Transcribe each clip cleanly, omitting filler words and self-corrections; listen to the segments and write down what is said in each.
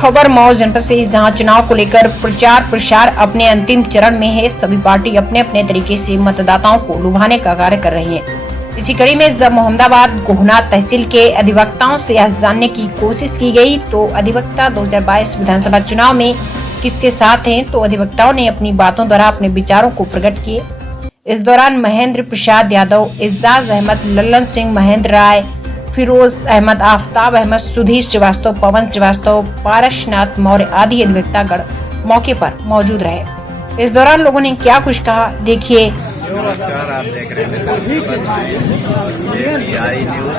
खबर मऊ जनपद से, जहां चुनाव को लेकर प्रचार प्रसार अपने अंतिम चरण में है। सभी पार्टी अपने अपने तरीके से मतदाताओं को लुभाने का कार्य कर रही है। इसी कड़ी में जब मोहम्मदाबाद गोहना तहसील के अधिवक्ताओं से यह जानने की कोशिश की गई तो अधिवक्ता 2022 विधानसभा चुनाव में किसके साथ हैं, तो अधिवक्ताओं ने अपनी बातों द्वारा अपने विचारों को प्रकट किए। इस दौरान महेंद्र प्रसाद यादव, इजाज अहमद, लल्लन सिंह, महेंद्र राय, फिरोज अहमद, आफ्ताब अहमद, सुधीर श्रीवास्तव, पवन श्रीवास्तव, पारसनाथ मौर्य आदि अधिवक्तागण मौके पर मौजूद रहे। इस दौरान लोगों ने क्या कुछ कहा, देखिए। नमस्कार, आप देख रहे हैं आई न्यूज।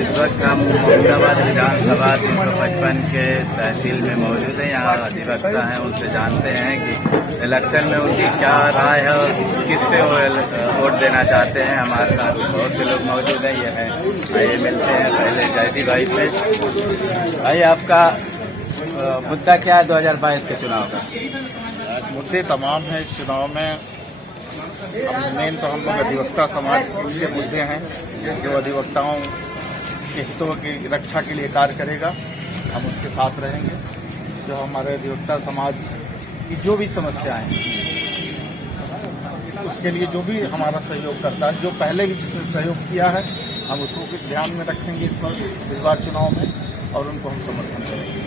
इस वक्त हम मोहम्मदाबाद विधानसभा 355 के तहसील में मौजूद हैं। यहाँ अधिवक्ता हैं, उनसे जानते हैं कि इलेक्शन में उनकी क्या राय है और किस पे वोट देना चाहते हैं। हमारे साथ बहुत से लोग मौजूद हैं। ये हैं, आइए मिलते हैं पहले जयदी भाई से। भाई, आपका मुद्दा क्या है 2022 के चुनाव का? मुद्दे तमाम हैं इस चुनाव में। मेन तो हम लोग अधिवक्ता समाज के मुद्दे हैं, जो अधिवक्ताओं के हितों की रक्षा के लिए कार्य करेगा, हम उसके साथ रहेंगे। जो हमारे अधिवक्ता समाज की जो भी समस्याएं हैं, उसके लिए जो भी हमारा सहयोग करता है, जो पहले भी जिसने सहयोग किया है, हम उसको कुछ ध्यान में रखेंगे इस बार चुनाव में, और उनको हम समर्थन करेंगे।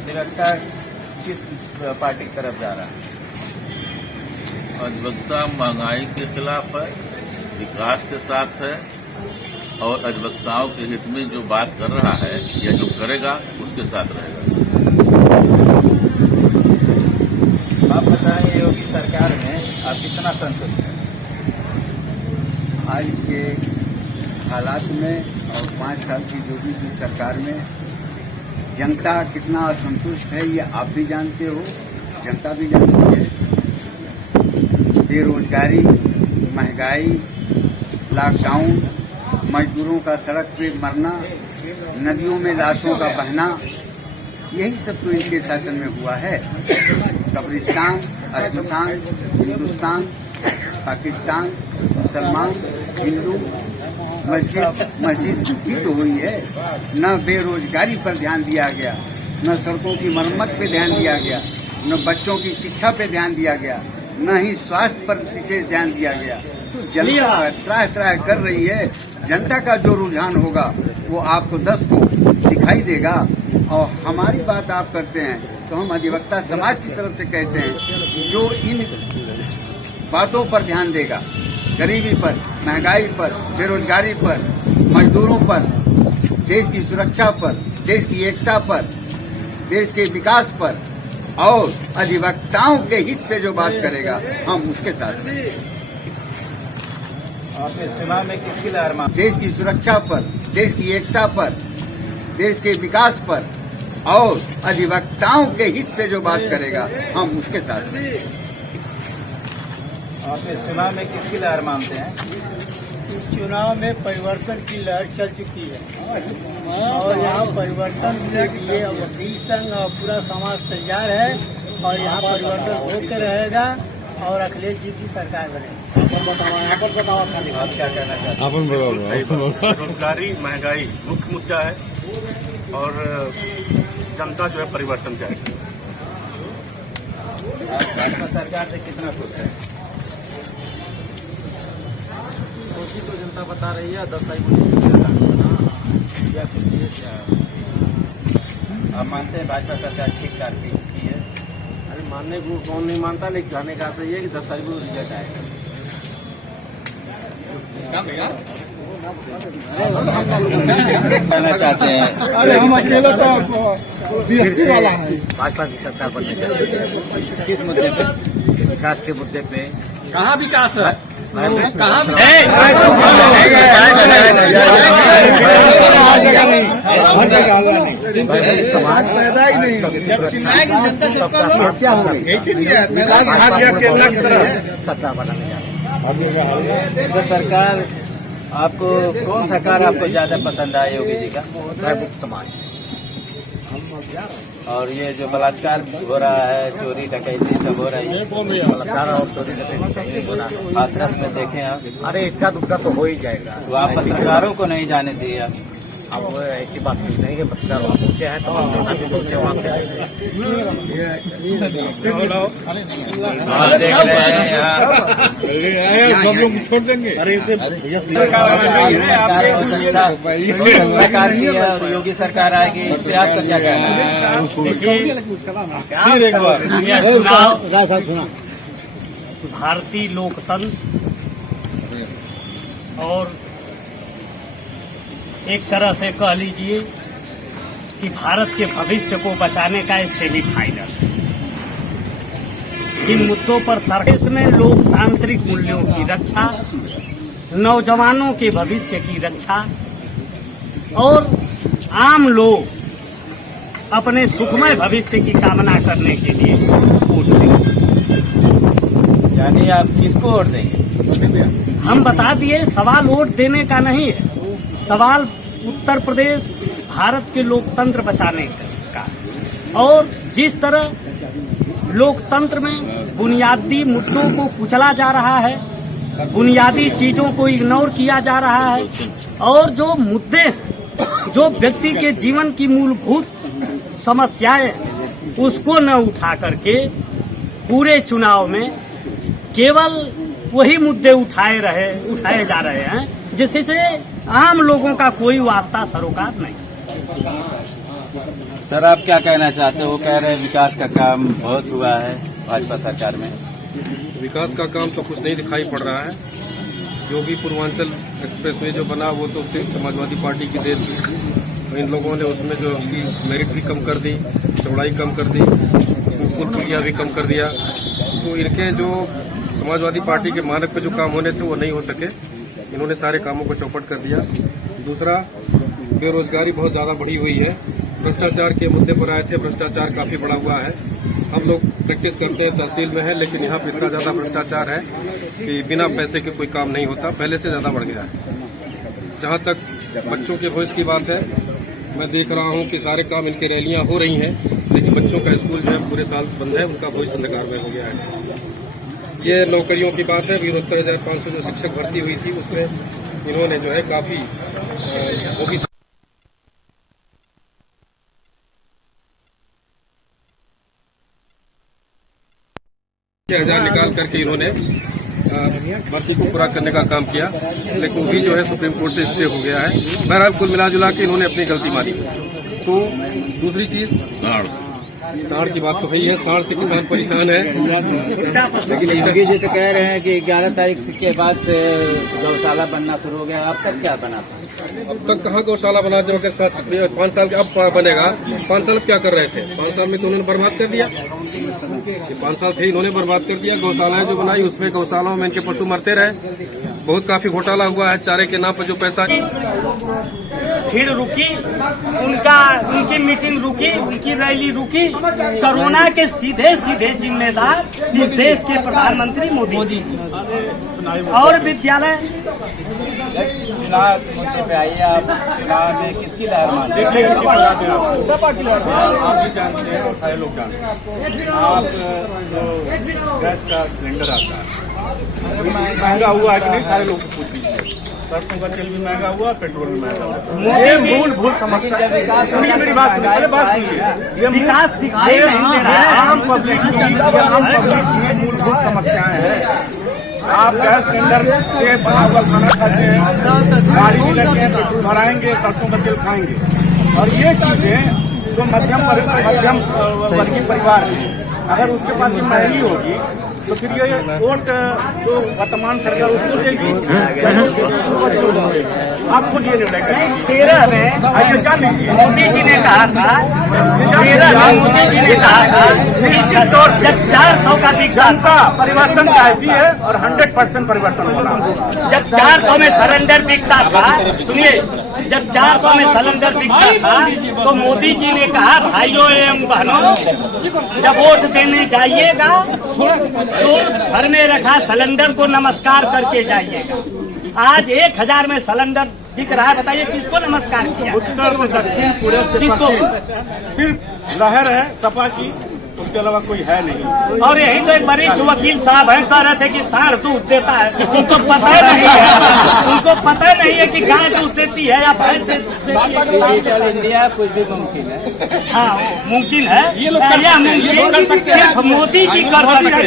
अधिवक्ता किस पार्टी की तरफ जा रहा है? अधिवक्ता महंगाई के खिलाफ है, विकास के साथ है और अधिवक्ताओं के हित में जो बात कर रहा है या जो करेगा उसके साथ रहेगा। आप बताएं, योगी सरकार में आप कितना संतुष्ट हैं? आज के हालात में और 5 साल की जो भी सरकार में जनता कितना असंतुष्ट है, ये आप भी जानते हो, जनता भी जानती है। बेरोजगारी, महंगाई, लॉकडाउन, मजदूरों का सड़क पे मरना, नदियों में लाशों का बहना, यही सब तो इनके शासन में हुआ है। कब्रिस्तान, श्मशान, हिंदुस्तान, पाकिस्तान, मुसलमान, हिंदू, मस्जिद ही तो हुई है। न बेरोजगारी पर ध्यान दिया गया, न सड़कों की मरम्मत पे ध्यान दिया गया, न बच्चों की शिक्षा पे ध्यान दिया गया, न ही स्वास्थ्य पर विशेष ध्यान दिया गया। तो जनता त्राह त्राह कर रही है। जनता का जो रुझान होगा वो आपको 10 को दिखाई देगा। और हमारी बात आप करते हैं तो हम अधिवक्ता समाज की तरफ से कहते हैं, जो इन बातों पर ध्यान देगा, गरीबी पर, महंगाई पर, बेरोजगारी पर, मजदूरों पर, देश की सुरक्षा पर, देश की एकता पर, देश के विकास पर और अधिवक्ताओं के हित पे जो बात करेगा, हम उसके साथ हैं। आप इस चुनाव में किसकी लहर मांग? देश की सुरक्षा पर, देश की एकता पर, देश के विकास पर और अधिवक्ताओं के हित पे जो बात करेगा, हम उसके साथ हैं। आप इस चुनाव में किसकी लहर मानते हैं? इस चुनाव में परिवर्तन की लहर चल चुकी है और यहाँ परिवर्तन के लिए वकील संघ और पूरा समाज तैयार है और यहाँ परिवर्तन होकर रहेगा और अखिलेश जी की सरकार बनेगी। आप क्या कहना चाहते हैं? बेरोजगारी, महंगाई मुख्य मुद्दा है और जनता जो है परिवर्तन चाहेगी। आप भाजपा सरकार से कितना खुश है? खुशी तो जनता बता रही है, 10 तारीख क्या खुशी है? क्या आप मानते हैं भाजपा सरकार ठीक कार्य की है? अरे मानने को कौन नहीं मानता, लेकिन कहने का सही है कि 10 तारीख को रिजल्ट आएगा। कहना चाहते हैं? अरे हम अकेले तो बीएसपी वाला है। भाजपा की सरकार बनने जा रही है, किस मुद्दे पे? विकास के मुद्दे पे। कहाँ विकास है? कहाँ समाज पैदा ही नहीं, जब चिल्लाएगी जनता सबका हत्या हो गई, इसीलिए सत्ता बनाने जा रही है। तो सरकार आपको कौन सा कार्य आपको ज्यादा पसंद आया योगी जी का? मुक्त समाज। और ये जो बलात्कार हो रहा है, चोरी डकैती सब हो रही है, बलात्कार और चोरी डकैती होना, हाथरस में देखें आप। अरे इक्का दुक्का तो हो ही जाएगा। तो आप पत्रकारों को नहीं जाने दिए आप? अब वो ऐसी बात नहीं कि पत्रकार वहाँ पहुँचे हैं तो हम भी पहुँचे वहाँ पे। देख रहे हैं यहाँ सब लोग छोड़ देंगे। सरकार की है और योगी सरकार आएगी, इस पे आपका क्या कहना है? चुनाव भारतीय लोकतंत्र और एक तरह से कह लीजिए कि भारत के भविष्य को बचाने का एक सेमीफाइनल है। इन मुद्दों पर सरदेश में लोकतांत्रिक मूल्यों की रक्षा, नौजवानों के भविष्य की रक्षा और आम लोग अपने सुखमय भविष्य की कामना करने के लिए वोट देंगे। यानी आप किसको वोट देंगे? हम बता दिए, सवाल वोट देने का नहीं है, सवाल उत्तर प्रदेश भारत के लोकतंत्र बचाने का। और जिस तरह लोकतंत्र में बुनियादी मुद्दों को कुचला जा रहा है, बुनियादी चीजों को इग्नोर किया जा रहा है और जो मुद्दे जो व्यक्ति के जीवन की मूलभूत समस्याएं उसको न उठा करके पूरे चुनाव में केवल वही मुद्दे उठाए जा रहे हैं जिससे आम लोगों का कोई वास्ता सरोकार नहीं। सर आप क्या कहना चाहते हो? वो कह रहे हैं विकास का काम बहुत हुआ है भाजपा सरकार में। विकास का काम तो कुछ नहीं दिखाई पड़ रहा है। जो भी पूर्वांचल एक्सप्रेसवे जो बना वो तो सिर्फ समाजवादी पार्टी की देन थी। इन लोगों ने उसमें जो उसकी मेरिट भी कम कर दी, चौड़ाई कम कर दी, उसमें पुल पुलिया भी कम कर दिया। तो इनके जो समाजवादी पार्टी के मानक पे जो काम होने थे वो नहीं हो सके। इन्होंने सारे कामों को चौपट कर दिया। दूसरा, बेरोजगारी बहुत ज्यादा बढ़ी हुई है। भ्रष्टाचार के मुद्दे पर आए थे, भ्रष्टाचार काफी बढ़ा हुआ है। हम लोग प्रैक्टिस करते हैं तहसील में है, लेकिन यहाँ पे इतना ज्यादा भ्रष्टाचार है कि बिना पैसे के कोई काम नहीं होता, पहले से ज्यादा बढ़ गया है। जहाँ तक बच्चों के भविष्य की बात है, मैं देख रहा हूँ कि सारे काम इनकी रैलियां हो रही हैं, लेकिन बच्चों का स्कूल जो है पूरे साल बंद है, उनका भविष्य अंधकार में हो गया है। ये नौकरियों की बात है। 72,500 जो शिक्षक भर्ती हुई थी उसमें इन्होंने जो है काफी वो भी 6,000 निकाल करके इन्होंने भर्ती को पूरा करने का काम किया, लेकिन वो भी जो है सुप्रीम कोर्ट से स्टे हो गया है। बहरहाल कुल मिला जुला के इन्होंने अपनी गलती मानी। तो दूसरी चीज साढ़ की बात तो है ही है, साढ़ से किसान परेशान है। लेकिन योगी जी तो कह रहे हैं कि 11 तारीख के बाद गौशाला बनना शुरू हो गया। अब तक क्या बना था? अब तक कहाँ गौशाला बना जो के साथ 5 साल के अब बनेगा। 5 साल क्या कर रहे थे? 5 साल में तो उन्होंने बर्बाद कर दिया। 5 साल थे इन्होंने बर्बाद कर दिया। गौशालाएं जो बनाई उसमें गौशालाओं में इनके पशु मरते रहे। बहुत काफी घोटाला हुआ है। चारे के नाम पर जो पैसा भीड़ रुकी, उनकी मीटिंग रुकी, उनकी रैली रुकी। कोरोना के सीधे जिम्मेदार इस देश के प्रधानमंत्री मोदी जी और विद्यालय। चुनाव मुद्दे पे आइए, आप चुनाव में किसकी लहर मानते हैं? आप भी जानते हैं और सारे लोग जानते हैं। आप जो गैस का सिलेंडर आता है महंगा हुआ है कि नहीं, सारे लोग पूछ लीजिए। सरसों का तेल भी महंगा हुआ, पेट्रोल भी महंगा हुआ। ये मूलभूत समस्या, सुनिए मेरी बात सुनिए, अरे बात सुनिए। ये विकास दिखाई नहीं दे रहा है। आम पब्लिक की मूलभूत समस्याएं हैं। आप गैस सिलेंडर से बना हुआ खाना खाते हैं, गाड़ी भी लेते हैं, पेट्रोल भराएंगे, सरसों का तेल खाएंगे। और ये चीजें जो मध्यम वर्गीय परिवार है, अगर उसके पास ये महंगी होगी तो फिर ये वोट जो वर्तमान सरकार उसको देगी, आपको ये नहीं लगेगा। 13 में मोदी जी ने कहा था, 13 में मोदी जी ने कहा था निश्चित तौर जब 400 का जनता परिवर्तन चाहती है और 100% परिवर्तन होना। जब 400 में सिलेंडर बिकता था, सुनिए, जब 400 में सिलेंडर बिकता था तो मोदी जी ने कहा, भाइयों एवं बहनों, जब वोट देने जाइएगा तो घर में रखा सिलेंडर को नमस्कार करके जाइएगा। आज 1000 में सिलेंडर बिक रहा है, बताइए किसको नमस्कार किया? उत्तर से दक्षिण, पूरे से पश्चिम सिर्फ लहर है सपा की, उसके अलावा कोई है नहीं। और यही तो एक वरिष्ठ वकील साहब हैं, कह रहे थे कि साढ़ दूध देता है। उनको पता नहीं है, उनको उसको पता नहीं है कि गाय दूध देती है या भैंस देती है। इंडिया कुछ भी मुमकिन है। हाँ मुमकिन है, ये लोग सिर्फ मोदी जी कर सकते हैं।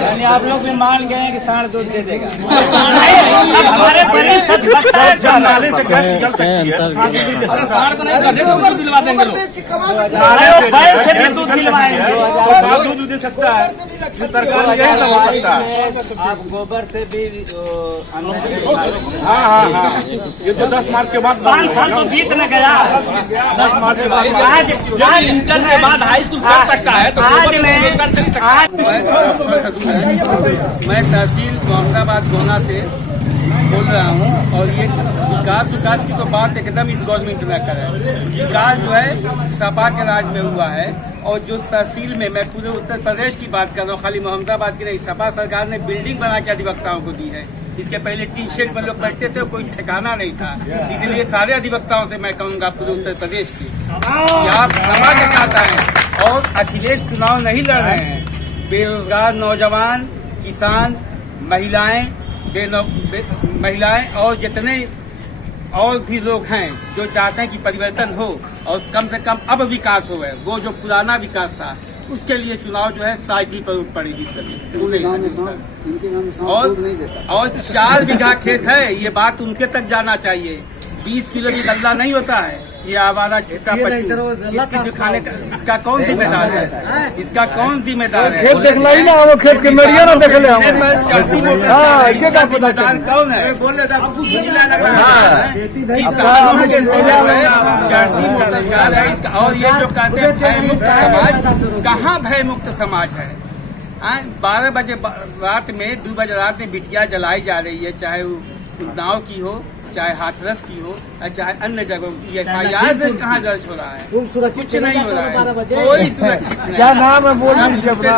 यानी आप लोग भी मान गए हैं कि सांड दूध दे देगा। अब हमारे बड़े सच लगता है नाले से गैस निकल सकती है, सांड को नहीं दिलवा देंगे लोग, बैल से भी दूध दिलवाएंगे। दूध दे सकता है, सरकार यही सब हो सकता है। आप गोबर से भी हाँ, ये तो 10 मार्च के बाद 5 साल तो बीत न गया। 10 मार्च के बाद आज इंटर के बाद हाई स्कूल कर सकता है तो मैं तहसील मोहम्मदाबाद गोना से बोल रहा हूँ। और ये विकास की तो बात एकदम इस गवर्नमेंट ने करे। विकास जो है सपा के राज में हुआ है। और जो तहसील में, मैं पूरे उत्तर प्रदेश की बात कर रहा हूँ, खाली मोहम्मदाबाद की नहीं, सपा सरकार ने बिल्डिंग बना के अधिवक्ताओं को दी है। इसके पहले टीन शेड में लोग बैठते थे, कोई ठिकाना नहीं था। इसलिए सारे अधिवक्ताओं से मैं कहूँगा पूरे उत्तर प्रदेश की, आप सपा के साथ आए। और अखिलेश चुनाव नहीं लड़ रहे हैं। बेरोजगार नौजवान, किसान, महिलाएं और जितने और भी लोग हैं जो चाहते हैं कि परिवर्तन हो और कम से कम अब विकास हो है, वो जो पुराना विकास था उसके लिए चुनाव जो है साइकिल पर पड़ेगी। और 4 बीघा खेत है, ये बात उनके तक जाना चाहिए। 20 किलो भी गल्ला नहीं होता है। ये आवारा छोटा पशु, इसके जो खाने का कौन जिम्मेदार है? इसका कौन जिम्मेदार है? खेत देखला ही ना, वो खेत के नड़िया ना देख ले हम। चढ़ती जिम्मेदार कौन है? बोल रहे थे आपको जिला लग रहा है। चढ़ती मोटरकार है इसका। और ये जो कहते हैं भयमुक्त समाज, कहाँ भयमुक्त समाज है? 12 बजे रात में, 2 बजे रात में बिटिया जलाई जा रही है, चाहे वो उन्नाव की हो, चाहे हाथरस की हो, चाहे अन्य जगहों की। FIR दर्ज कहाँ दर्ज हो रहा है? कुछ नहीं हो रहा है, कोई सुरक्षित नहीं। क्या नाम है बोल दीजिए अपना?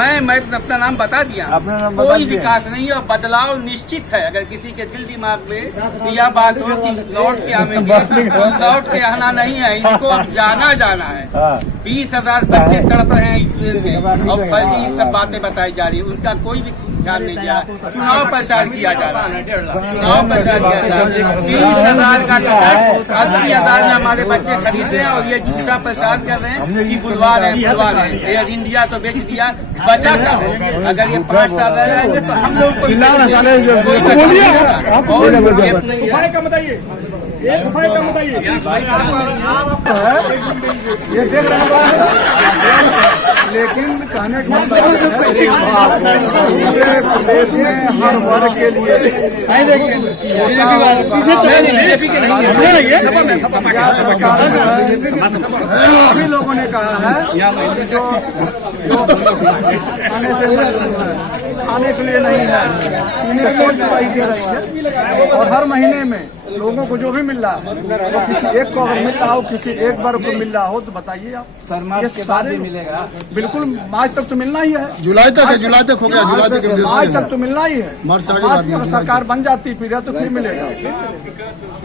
मैं अपना नाम बता दिया। कोई विकास नहीं है और बदलाव निश्चित है। अगर किसी के दिल दिमाग में यह बात हो कि लौट के आवेंगे, लौट के आना नहीं है, इनको अब जाना है। 20,000 बच्चे तड़प रहे हैं यूक्रेन में और फर्जी सब बातें बताई जा रही है। उनका कोई भी ध्यान नहीं दिया। चुनाव प्रचार किया जा रहा है, चुनाव प्रचार किया जा रहा है। 20,000 का टिकट 80,000 में हमारे बच्चे खरीद रहे हैं और ये झूठा प्रचार कर रहे हैं कि बुलवार है। एयर इंडिया तो बेच दिया, बचा क्या हो? अगर ये 5 साल रह रहेंगे तो हम लोग को ये देख रहे हैं। लेकिन कहने का पूरे प्रदेश में हर वर्ग के लिए सभी लोगों ने कहा है जो आने के लिए नहीं है, इन्हें वोट दवाई दे रही है। और हर महीने में लोगों को जो भी मिल रहा है, तो किसी एक को अगर मिल रहा हो, किसी एक वर्ग को मिल रहा हो, तो बताइए आप। सर मार्च के बाद भी मिलेगा? बिल्कुल, मार्च तक तो मिलना ही है। जुलाई तक हो गया, मार्च तक तो मिलना ही है। मार्च अगर सरकार बन जाती फिर तो फिर मिलेगा।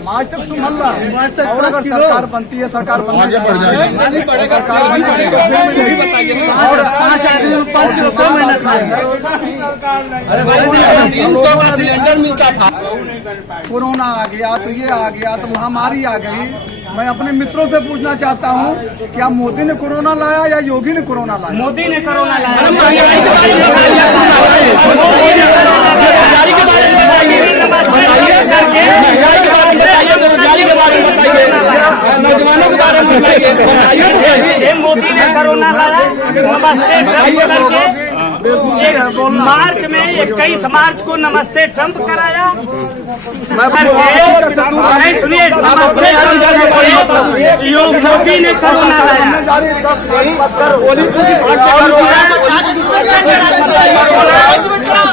मार्च तक तो मिल रहा है। मार्च तक अगर सरकार बनती है, सरकार आगे बढ़ जाएगी। और 5 आदमी 5 किलो कम महीना सिलेंडर मिलता था। कोरोना आ गया तो ये आ गया तो महामारी आ गई। मैं अपने मित्रों से पूछना चाहता हूँ, क्या मोदी ने कोरोना लाया या योगी ने कोरोना लाया? मोदी ने कोरोना लाया। मोदी ने कोरोना लाया। नमस्ते ट्रंप मार्च में 21 मार्च को नमस्ते ट्रंप कराया। सुनिए, नमस्ते मोदी ने कोरोना लाया।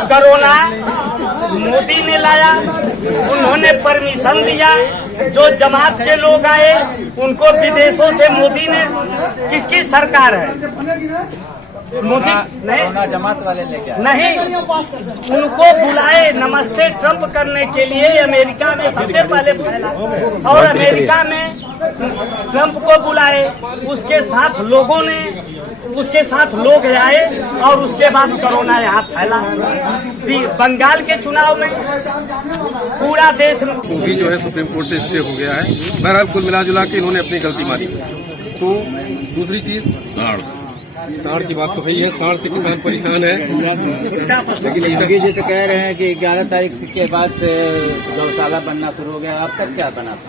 कोरोना मोदी ने लाया, उन्होंने परमिशन दिया। जो जमात के लोग आए उनको विदेशों से मोदी ने, किसकी सरकार है? मोदी नहीं जमात वाले लेके नहीं, उनको बुलाए नमस्ते ट्रंप करने के लिए अमेरिका में सबसे पहले फैला, और अमेरिका में ट्रंप को बुलाए, उसके साथ लोगों ने, उसके साथ लोग आए और उसके बाद कोरोना यहाँ फैला। बंगाल के चुनाव में पूरा देश में भी जो है सुप्रीम कोर्ट से स्टे हो गया है। बहरहाल कुल मिला जुला के इन्होंने अपनी गलती मानी। तो दूसरी चीज साढ़ की बात तो है ही है, साढ़ से किसान परेशान है। लेकिन योगी जी तो कह रहे हैं कि 11 तारीख के बाद से गौशाला बनना शुरू हो गया। अब तक क्या बना था?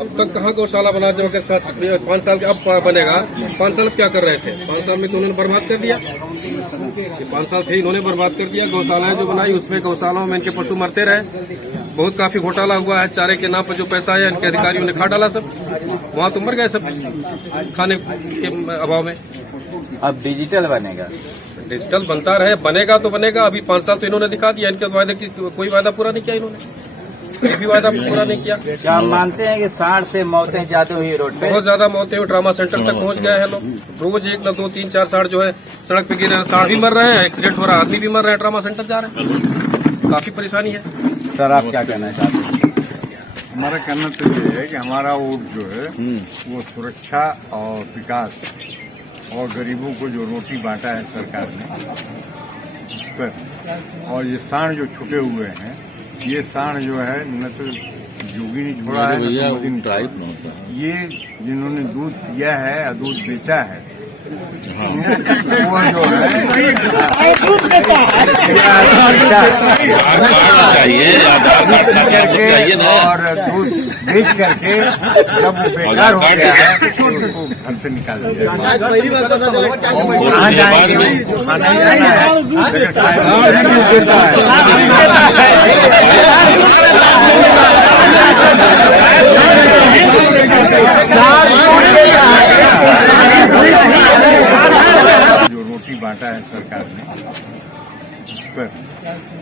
अब तक कहाँ गौशाला बना जो 5 साल के अब बनेगा। 5 साल क्या कर रहे थे? 5 साल में तो उन्होंने बर्बाद कर दिया। 5 साल थे इन्होंने बर्बाद कर दिया। गौशालाएं जो बनाई उसमें गौशालाओं में इनके पशु मरते रहे। बहुत काफी घोटाला हुआ है। चारे के नाम पर जो पैसा है इनके अधिकारियों ने खा डाला सब, वहाँ तो मर गए सब खाने के अभाव में। अब डिजिटल बनेगा, डिजिटल बनता रहे, बनेगा तो बनेगा। अभी 5 साल तो इन्होंने दिखा दिया। इनके वायदे की कोई वायदा पूरा नहीं किया इन्होंने, एक भी वायदा पूरा नहीं किया। क्या आप मानते हैं कि 60 से मौतें ज्यादा हुई रोड पे? बहुत ज्यादा मौतें हुई। ट्रामा सेंटर तक पहुंच गए हैं लोग। रोज 1 न 2 3 4 साढ़ जो है सड़क पे गिर रहे हैं। साढ़ भी मर रहे हैं, एक्सीडेंट हो रहा है, आदमी भी मर रहे हैं, ट्रामा सेंटर जा रहे हैं। काफी परेशानी है। सर आप क्या कहना चाहते हैं? हमारा कहना तो ये है कि हमारा वोट जो है वो सुरक्षा और विकास और गरीबों को जो रोटी बांटा है सरकार ने उस पर, और ये साढ़ जो छुटे हुए हैं, ये साढ़ जो है न तो योगी ने छोड़ा है, न तो मोदी ने छोड़ा। ये जिन्होंने दूध पिया है या दूध बेचा है, वो जो है और दूध बेच करके जब वो बेकार हो गया है तो उसको घर से निकाल दिया। कहाँ जाएंगे? खाना ही जाना है, लेकिन टाइम नहीं देता जो रोटी बांटा है सरकार ने उस पर,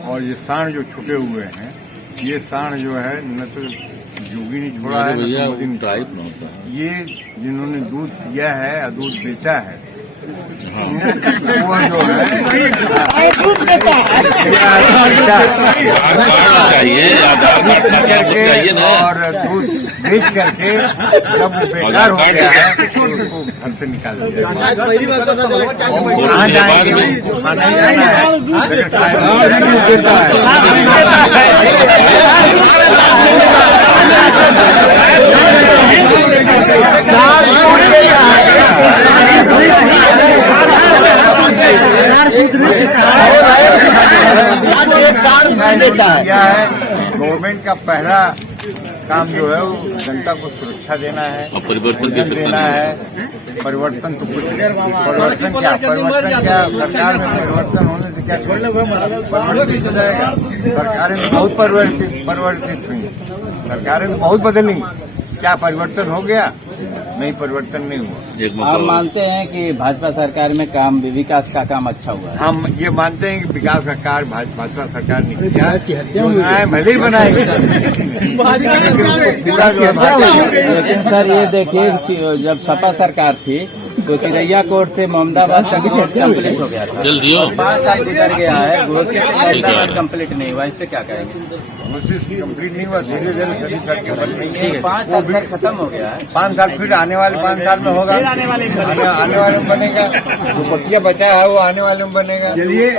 और ये साढ़ जो छुटे हुए हैं, ये साढ़ जो है न तो योगी ने छोड़ा है, न तो मोदी ने छोड़ा। ये जिन्होंने दूध पिया है या दूध बेचा है, वो जो है करके और दूध बेच करके जब वो बेकार हो गया है तो उसको घर से निकाल दिया। कहाँ जाएंगे? खाना ही जाना है, लेकिन टाइम नहीं देता है। गवर्नमेंट का पहला काम जो है वो जनता को सुरक्षा देना है, परिवर्तन देना है। परिवर्तन तो कुछ परिवर्तन क्या सरकार में परिवर्तन होने से क्या परिवर्तित हो जाएगा? सरकारें तो बहुत परिवर्तित हुई, सरकारें तो बहुत बदली। क्या परिवर्तन हो गया? नहीं, परिवर्तन नहीं हुआ। आप मानते हैं कि भाजपा सरकार में काम विकास का काम अच्छा हुआ है? हम ये मानते हैं कि विकास का कार्य भाजपा सरकार ने किया, योजनाएं भले ही बनाई, लेकिन सर ये देखिए जब सपा सरकार थी तो चिरैया कोर्ट से मोहम्मदाबाद तक रोड कम्प्लीट हो गया था। 5 साल गुजर गया है, घोषित कम्प्लीट नहीं हुआ। इस पे क्या कहेंगे? कम्प्लीट नहीं हुआ, धीरे धीरे सभी सड़कें बन रही है। 5 साल सर खत्म हो गया है। 5 साल फिर आने वाले 5 साल में होगा, आने वाले में बनेगा। जो बकिया बचा है वो आने वाले में बनेगा। चलिए